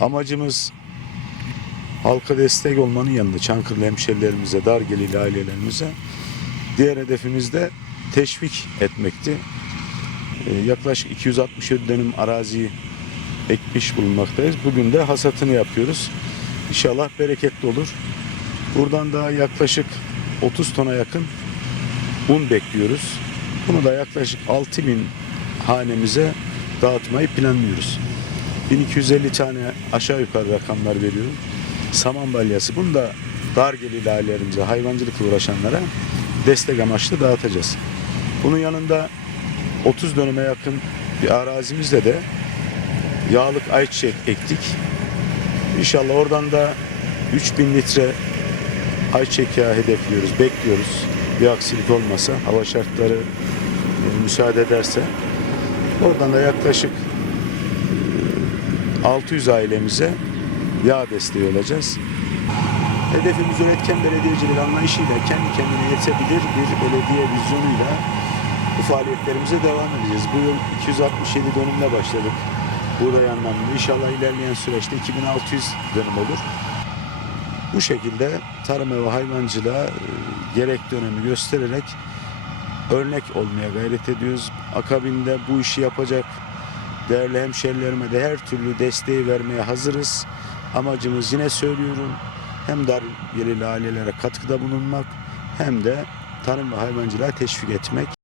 Amacımız halka destek olmanın yanında Çankırılı hemşerilerimize, Dargelili ailelerimize diğer hedefimiz de teşvik etmekti. Ee, yaklaşık 267 dönüm araziyi ekmiş bulunmaktayız. Bugün de hasatını yapıyoruz. İnşallah bereketli olur. Buradan da yaklaşık 30 tona yakın un bekliyoruz. Bunu da yaklaşık 6000 hanemize dağıtmayı planlıyoruz. 1250 tane aşağı yukarı rakamlar veriyorum. Saman balyası bunu da dar gelirli ailelerimize, hayvancılıkla uğraşanlara destek amaçlı dağıtacağız. Bunun yanında 30 dönüme yakın bir arazimizde de yağlık ayçiçek ektik. İnşallah oradan da 3000 litre ayçiçek yağı hedefliyoruz, bekliyoruz. Bir aksilik olmasa, hava şartları müsaade ederse. Oradan da yaklaşık 600 ailemize yağ desteği olacağız. Hedefimiz üretken belediyecilik anlayışıyla kendi kendine yetebilir bir belediye vizyonuyla bu faaliyetlerimize devam edeceğiz. Bu yıl 267 dönümle başladık buğday anlamında. İnşallah ilerleyen süreçte 2600 dönüm olur. Bu şekilde tarım ve hayvancılığa e, gerek dönemi göstererek örnek olmaya gayret ediyoruz. Akabinde bu işi yapacak değerli hemşerilerime de her türlü desteği vermeye hazırız. Amacımız yine söylüyorum hem dar gelirli ailelere katkıda bulunmak hem de tarım ve hayvancılığa teşvik etmek.